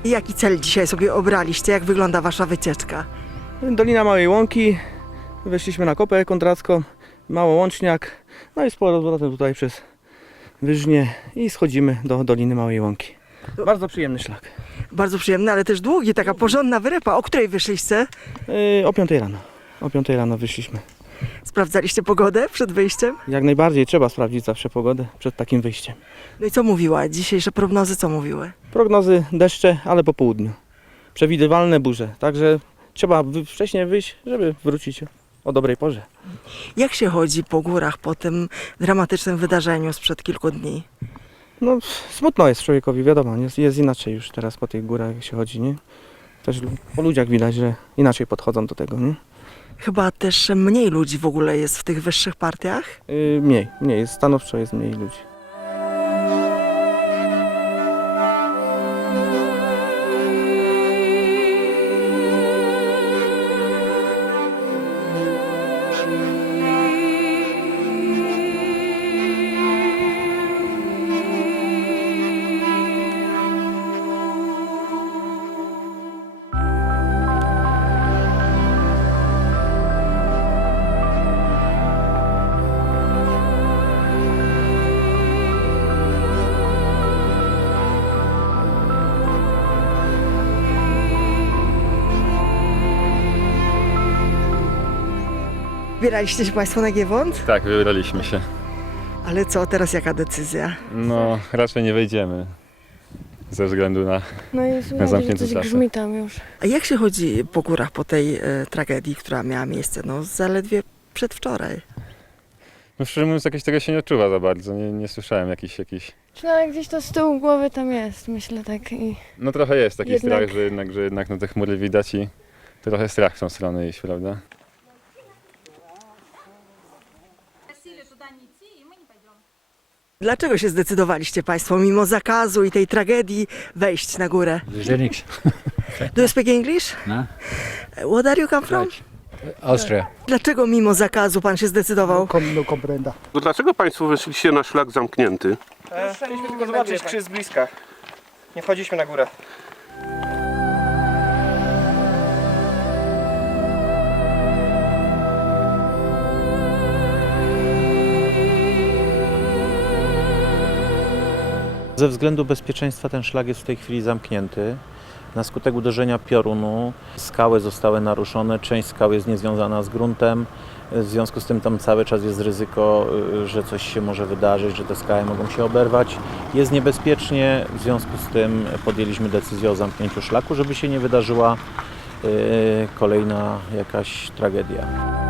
I jaki cel dzisiaj sobie obraliście? Jak wygląda wasza wycieczka? Dolina Małej Łąki, weszliśmy na Kopę Kondracką, Małołączniak, no i z powrotem tutaj przez Wyżnie i schodzimy do Doliny Małej Łąki. Bardzo przyjemny szlak. Bardzo przyjemny, ale też długi, taka porządna wyrypa. O której wyszliście? O 5 rano. O 5 rano wyszliśmy. Sprawdzaliście pogodę przed wyjściem? Jak najbardziej trzeba sprawdzić zawsze pogodę przed takim wyjściem. No i co mówiła? Dzisiejsze prognozy co mówiły? Prognozy deszcze, ale po południu. Przewidywalne burze, także trzeba wcześniej wyjść, żeby wrócić o dobrej porze. Jak się chodzi po górach po tym dramatycznym wydarzeniu sprzed kilku dni? No smutno jest człowiekowi, wiadomo, jest inaczej już teraz po tych górach jak się chodzi, nie? Też po ludziach widać, że inaczej podchodzą do tego, nie? Chyba też mniej ludzi w ogóle jest w tych wyższych partiach? Mniej, jest stanowczo jest mniej ludzi. Wybieraliście się Państwo na Giewont? Tak, wybraliśmy się. Ale co, teraz jaka decyzja? No, raczej nie wejdziemy. Ze względu na... No i słuchajcie, że zamknięte coś trasy. grzmi tam już. A jak się chodzi po górach po tej tragedii, która miała miejsce no zaledwie przedwczoraj? No szczerze mówiąc, jakoś tego się nie odczuwa za bardzo. Nie słyszałem jakiś... Czy nawet gdzieś to z tyłu głowy tam jest, myślę tak i... No trochę jest taki Jednak. strach, że jednak no, te chmury widać i trochę strach w tą stronę iść, prawda? Dlaczego się zdecydowaliście Państwo, mimo zakazu i tej tragedii, wejść na górę? Zenix, Do you speak English? no? Where are you come from? Austria. Dlaczego mimo zakazu Pan się zdecydował? To dlaczego Państwo weszliście na szlak zamknięty? Chcieliśmy tylko zobaczyć, czy jest bliska. Nie wchodziliśmy na górę. Ze względu bezpieczeństwa ten szlak jest w tej chwili zamknięty. Na skutek uderzenia piorunu skały zostały naruszone, część skał jest niezwiązana z gruntem. W związku z tym tam cały czas jest ryzyko, że coś się może wydarzyć, że te skały mogą się oberwać. Jest niebezpiecznie, w związku z tym podjęliśmy decyzję o zamknięciu szlaku, żeby się nie wydarzyła kolejna jakaś tragedia.